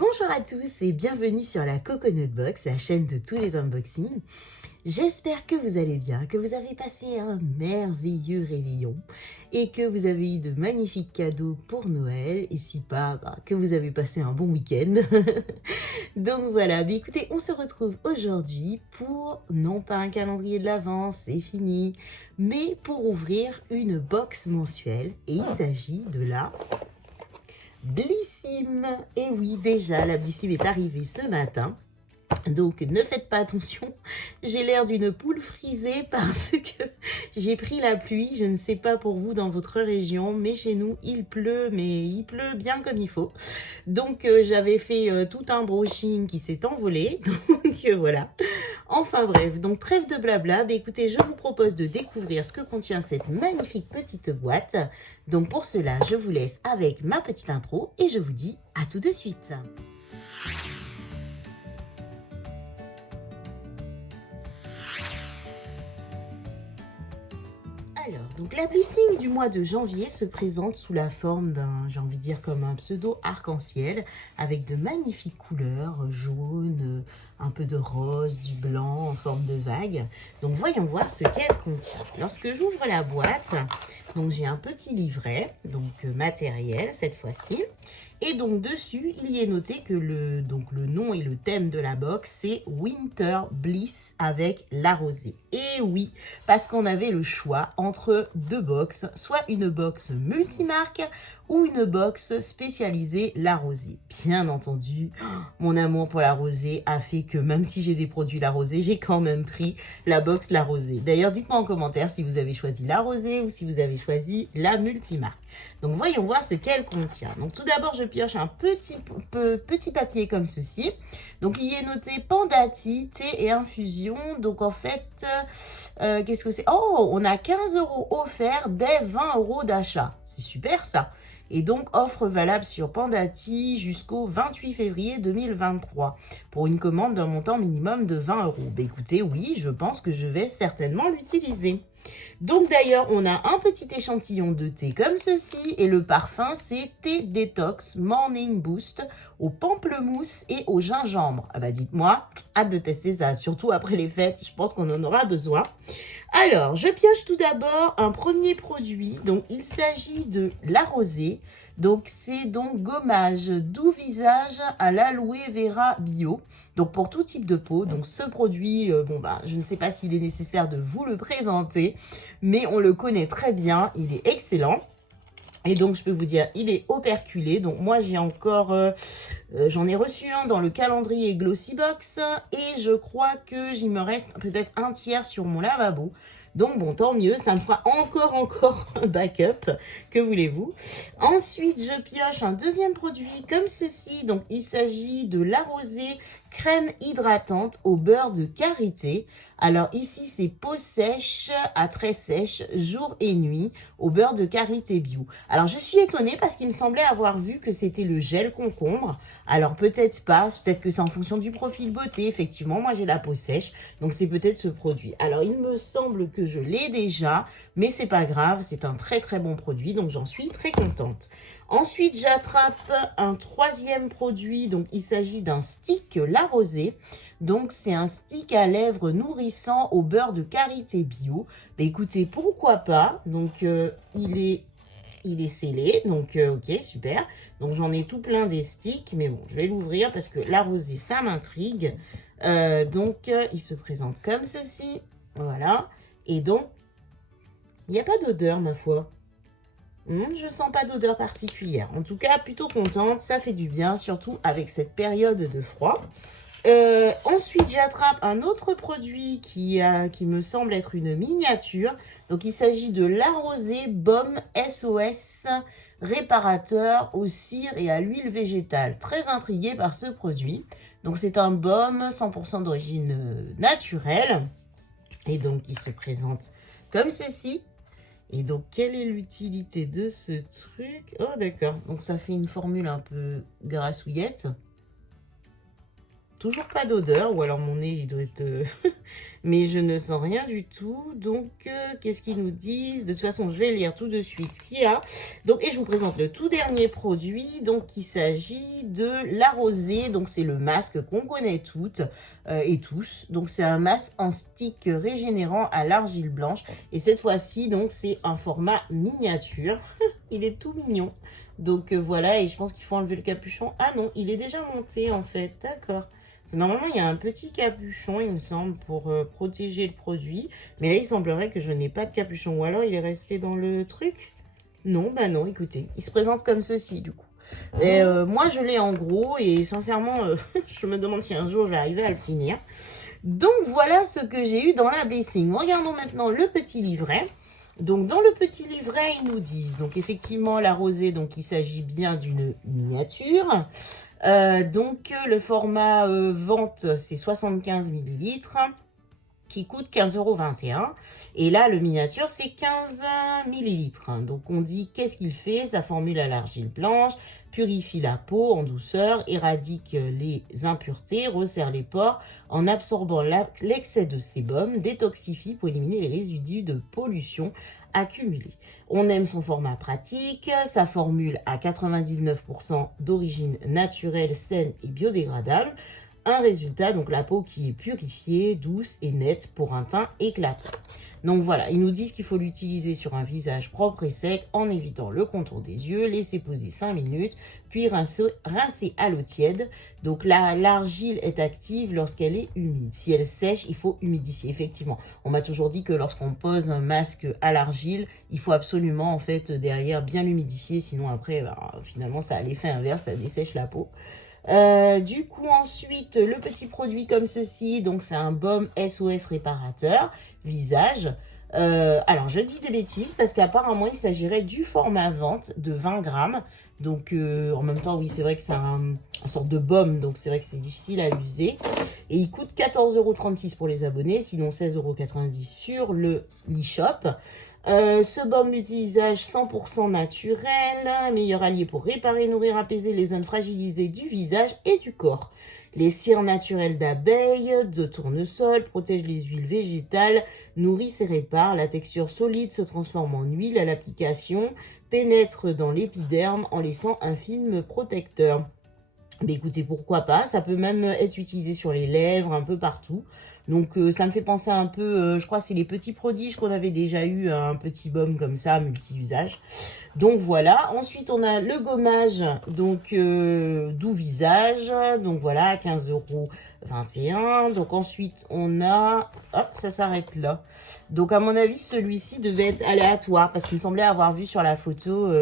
Bonjour à tous et bienvenue sur la Coconut Box, la chaîne de tous les unboxings. J'espère que vous allez bien, que vous avez passé un merveilleux réveillon et que vous avez eu de magnifiques cadeaux pour Noël et si pas, que vous avez passé un bon week-end. Donc voilà, mais écoutez, on se retrouve aujourd'hui pour, non pas un calendrier de l'Avent, c'est fini, mais pour ouvrir une box mensuelle et il s'agit de la Blissim. Et oui, déjà, la Blissim est arrivée ce matin. Donc ne faites pas attention, j'ai l'air d'une poule frisée parce que j'ai pris la pluie. Je ne sais pas pour vous dans votre région, mais chez nous il pleut, mais il pleut bien comme il faut. Donc j'avais fait tout un brushing qui s'est envolé, donc voilà. Enfin bref, donc trêve de blabla, écoutez, je vous propose de découvrir ce que contient cette magnifique petite boîte. Donc pour cela, je vous laisse avec ma petite intro et je vous dis à tout de suite. Alors, donc la Blissim du mois de janvier se présente sous la forme d'un, j'ai envie de dire comme un pseudo arc-en-ciel, avec de magnifiques couleurs, jaune, un peu de rose, du blanc en forme de vague. Donc voyons voir ce qu'elle contient. Lorsque j'ouvre la boîte, donc j'ai un petit livret, donc matériel cette fois-ci. Et donc dessus, il y est noté que le nom et le thème de la box, c'est Winter Bliss avec la rosée. Et oui, parce qu'on avait le choix entre deux box, soit une box multimarque ou une box spécialisée la rosée. Bien entendu, mon amour pour la rosée a fait que même si j'ai des produits la rosée, j'ai quand même pris la box la rosée. D'ailleurs, dites-moi en commentaire si vous avez choisi la rosée ou si vous avez choisi la multimarque. Donc voyons voir ce qu'elle contient. Donc tout d'abord, je pioche un petit papier comme ceci. Donc il y est noté Pandati, thé et infusion. Donc en fait, qu'est-ce que c'est? Oh, on a 15 € offerts dès 20 € d'achat. C'est super ça. Et donc, offre valable sur Pandati jusqu'au 28 février 2023 pour une commande d'un montant minimum de 20 €. Écoutez, oui, je pense que je vais certainement l'utiliser. Donc d'ailleurs, on a un petit échantillon de thé comme ceci et le parfum, c'est Thé Détox Morning Boost au pamplemousse et au gingembre. Ah bah dites-moi, hâte de tester ça, surtout après les fêtes, je pense qu'on en aura besoin. Alors, je pioche tout d'abord un premier produit. Donc, il s'agit de la rosée. Donc, c'est donc gommage doux visage à l'aloe vera bio. Donc, pour tout type de peau. Donc, ce produit, je ne sais pas s'il est nécessaire de vous le présenter, mais on le connaît très bien. Il est excellent. Et donc, je peux vous dire, il est operculé. Donc, moi, j'ai encore, j'en ai reçu un dans le calendrier Glossybox. Et je crois que j'y me reste peut-être un tiers sur mon lavabo. Donc, bon, tant mieux. Ça me fera encore un backup. Que voulez-vous? Ensuite, je pioche un deuxième produit comme ceci. Donc, il s'agit de la rosée crème hydratante au beurre de karité. Alors ici, c'est peau sèche à très sèche, jour et nuit, au beurre de karité bio. Alors je suis étonnée parce qu'il me semblait avoir vu que c'était le gel concombre. Alors peut-être pas, peut-être que c'est en fonction du profil beauté. Effectivement, moi j'ai la peau sèche, donc c'est peut-être ce produit. Alors il me semble que je l'ai déjà, mais c'est pas grave, c'est un très bon produit, donc j'en suis très contente. Ensuite, j'attrape un troisième produit, donc il s'agit d'un stick La Rosée. Donc, c'est un stick à lèvres nourrissant au beurre de karité bio. Écoutez, pourquoi pas? Donc, il est scellé, donc ok, super. Donc, j'en ai tout plein des sticks, mais bon, je vais l'ouvrir parce que La Rosée, ça m'intrigue. Il se présente comme ceci, voilà. Et donc, il n'y a pas d'odeur, ma foi. Je sens pas d'odeur particulière. En tout cas, plutôt contente. Ça fait du bien, surtout avec cette période de froid. Ensuite, j'attrape un autre produit qui me semble être une miniature. Donc, il s'agit de La Rosée Baume SOS réparateur au cire et à l'huile végétale. Très intriguée par ce produit. Donc, c'est un baume 100% d'origine naturelle. Et donc, il se présente comme ceci. Et donc, quelle est l'utilité de ce truc? Oh, d'accord. Donc, ça fait une formule un peu grassouillette. Toujours pas d'odeur, ou alors mon nez, il doit être... mais je ne sens rien du tout. Donc, qu'est-ce qu'ils nous disent? De toute façon, je vais lire tout de suite ce qu'il y a. Donc, et je vous présente le tout dernier produit. Donc, il s'agit de la rosée. Donc, c'est le masque qu'on connaît toutes et tous. Donc, c'est un masque en stick régénérant à l'argile blanche. Et cette fois-ci, donc, c'est un format miniature. Il est tout mignon. Donc, voilà. Et je pense qu'il faut enlever le capuchon. Ah non, il est déjà monté, en fait. D'accord. Normalement, il y a un petit capuchon, il me semble, pour protéger le produit. Mais là, il semblerait que je n'ai pas de capuchon. Ou alors, il est resté dans le truc? Non, bah non, écoutez. Il se présente comme ceci, du coup. Et, moi, je l'ai en gros. Et sincèrement, je me demande si un jour, je vais arriver à le finir. Donc, voilà ce que j'ai eu dans la Blessing. Regardons maintenant le petit livret. Donc, dans le petit livret, ils nous disent, donc effectivement, la rosée, donc il s'agit bien d'une miniature. Le format vente, c'est 75 millilitres qui coûte 15,21 €. Et là, le miniature, c'est 15 millilitres. Donc, on dit qu'est-ce qu'il fait? Sa formule à l'argile blanche purifie la peau en douceur, éradique les impuretés, resserre les pores en absorbant l'excès de sébum, détoxifie pour éliminer les résidus de pollution accumulés. On aime son format pratique, sa formule à 99% d'origine naturelle, saine et biodégradable. Un résultat, donc la peau qui est purifiée, douce et nette pour un teint éclatant. Donc voilà, ils nous disent qu'il faut l'utiliser sur un visage propre et sec en évitant le contour des yeux, laisser poser 5 minutes, puis rincer à l'eau tiède. Donc l'argile est active lorsqu'elle est humide. Si elle sèche, il faut humidifier. Effectivement, on m'a toujours dit que lorsqu'on pose un masque à l'argile, il faut absolument en fait derrière bien l'humidifier, sinon après finalement ça a l'effet inverse, ça dessèche la peau. Du coup ensuite le petit produit comme ceci, donc c'est un baume SOS réparateur visage. Alors je dis des bêtises parce qu'apparemment il s'agirait du format vente de 20 grammes. Donc en même temps oui c'est vrai que c'est un sorte de baume, donc c'est vrai que c'est difficile à user. Et il coûte 14,36 € pour les abonnés, sinon 16,90 € sur le e-shop. Ce baume multi-visage 100% naturel, meilleur allié pour réparer, nourrir, apaiser les zones fragilisées du visage et du corps. Les cires naturelles d'abeilles, de tournesol, protègent les huiles végétales, nourrissent et réparent. La texture solide se transforme en huile à l'application, pénètre dans l'épiderme en laissant un film protecteur. Mais écoutez, pourquoi pas, ça peut même être utilisé sur les lèvres, un peu partout. Donc ça me fait penser un peu, je crois que c'est les petits prodiges qu'on avait déjà eu, un petit baume comme ça, multi-usage. Donc voilà, ensuite on a le gommage, donc doux visage, donc voilà, 15,21 €. Donc ensuite on a, hop, ça s'arrête là. Donc à mon avis, celui-ci devait être aléatoire, parce qu'il me semblait avoir vu sur la photo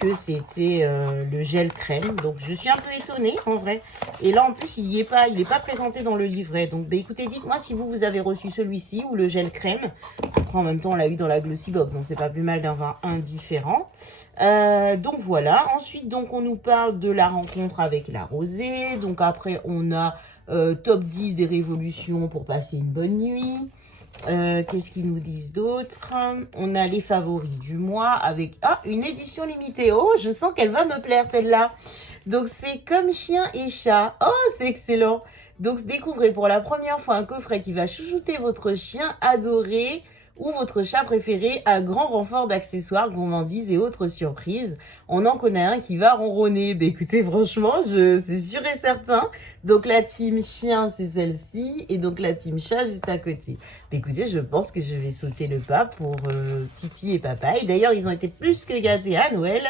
que c'était le gel crème. Donc je suis un peu étonnée en vrai. Et là en plus il est pas présenté dans le livret. Donc bah, écoutez, dites-moi si vous avez reçu celui-ci ou le gel crème. Après en même temps on l'a eu dans la Glossy Box, donc c'est pas plus mal d'avoir un différent. Donc voilà, ensuite donc on nous parle de la rencontre avec la rosée. Donc après on a top 10 des révolutions pour passer une bonne nuit. Qu'est-ce qu'ils nous disent d'autre? On a les favoris du mois avec une édition limitée. Oh, je sens qu'elle va me plaire celle-là. Donc c'est comme chien et chat. Oh, c'est excellent. Donc découvrez pour la première fois un coffret qui va chouchouter votre chien adoré ou votre chat préféré à grand renfort d'accessoires, gourmandises et autres surprises. On en connaît un qui va ronronner. Bah écoutez, franchement, c'est sûr et certain. Donc la team chien, c'est celle-ci. Et donc la team chat, juste à côté. Bah écoutez, je pense que je vais sauter le pas pour Titi et Papa. Et d'ailleurs, ils ont été plus que gâtés à Noël,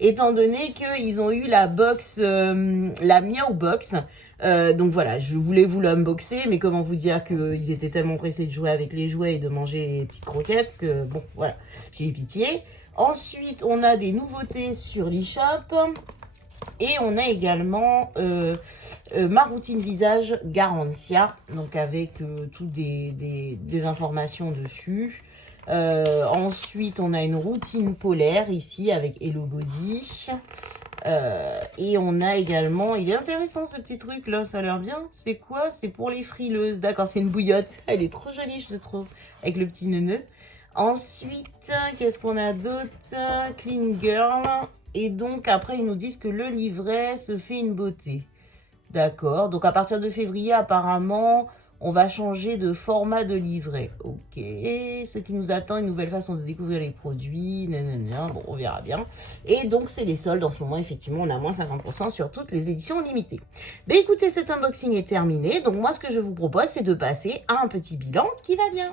étant donné qu'ils ont eu la box, la Miaou Box. Donc voilà, je voulais vous l'unboxer, mais comment vous dire qu'ils étaient tellement pressés de jouer avec les jouets et de manger les petites croquettes que bon, voilà, j'ai eu pitié. Ensuite, on a des nouveautés sur l'e-shop et on a également ma routine visage Garantia, donc avec toutes des informations dessus. Ensuite, on a une routine polaire ici avec Hello Body. Et on a également, il est intéressant ce petit truc là, ça a l'air bien. C'est quoi? C'est pour les frileuses. D'accord, c'est une bouillotte. Elle est trop jolie, je trouve, avec le petit neuneu. Ensuite, qu'est-ce qu'on a d'autre? Clean Girl. Et donc après, ils nous disent que le livret se fait une beauté. D'accord. Donc à partir de février, apparemment, on va changer de format de livret. Ok. Ce qui nous attend, une nouvelle façon de découvrir les produits. Nanana. Bon, on verra bien. Et donc, c'est les soldes. En ce moment, effectivement, on a moins 50% sur toutes les éditions limitées. Ben écoutez, cet unboxing est terminé. Donc moi, ce que je vous propose, c'est de passer à un petit bilan qui va bien.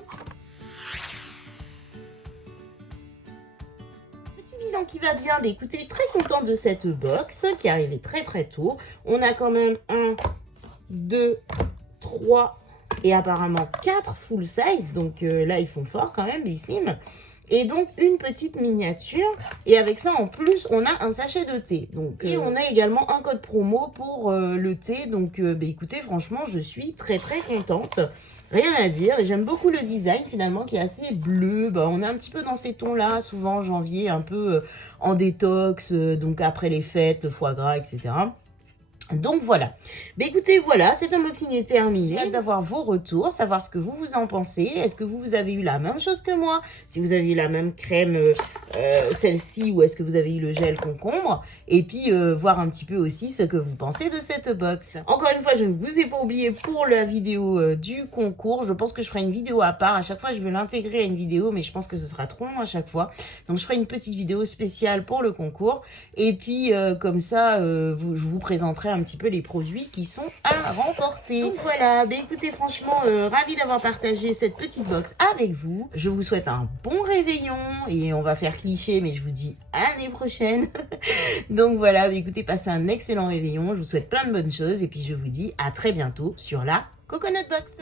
Qui va bien, mais écoutez, très contente de cette box qui est arrivée très tôt. On a quand même 1, 2, 3 et apparemment 4 full size. Donc là, ils font fort quand même, Bissim. Et donc, une petite miniature. Et avec ça, en plus, on a un sachet de thé. Donc, et on a également un code promo pour le thé. Donc, bah, écoutez, franchement, je suis très contente. Rien à dire. Et j'aime beaucoup le design, finalement, qui est assez bleu. Bah, on est un petit peu dans ces tons-là, souvent janvier, un peu en détox, donc après les fêtes, le foie gras, etc. Donc voilà. Mais écoutez, voilà, cet unboxing est terminé. J'ai hâte d'avoir vos retours, savoir ce que vous en pensez. Est-ce que vous avez eu la même chose que moi? Si vous avez eu la même crème, celle-ci, ou est-ce que vous avez eu le gel concombre? Et puis, voir un petit peu aussi ce que vous pensez de cette box. Encore une fois, je ne vous ai pas oublié pour la vidéo du concours. Je pense que je ferai une vidéo à part. À chaque fois, je vais l'intégrer à une vidéo, mais je pense que ce sera trop long à chaque fois. Donc, je ferai une petite vidéo spéciale pour le concours. Et puis, comme ça, je vous présenterai un petit peu les produits qui sont à remporter. Donc voilà, bah écoutez, franchement, ravie d'avoir partagé cette petite box avec vous. Je vous souhaite un bon réveillon et on va faire cliché, mais je vous dis à l'année prochaine. Donc voilà, bah écoutez, passez un excellent réveillon. Je vous souhaite plein de bonnes choses et puis je vous dis à très bientôt sur la Coconut Box.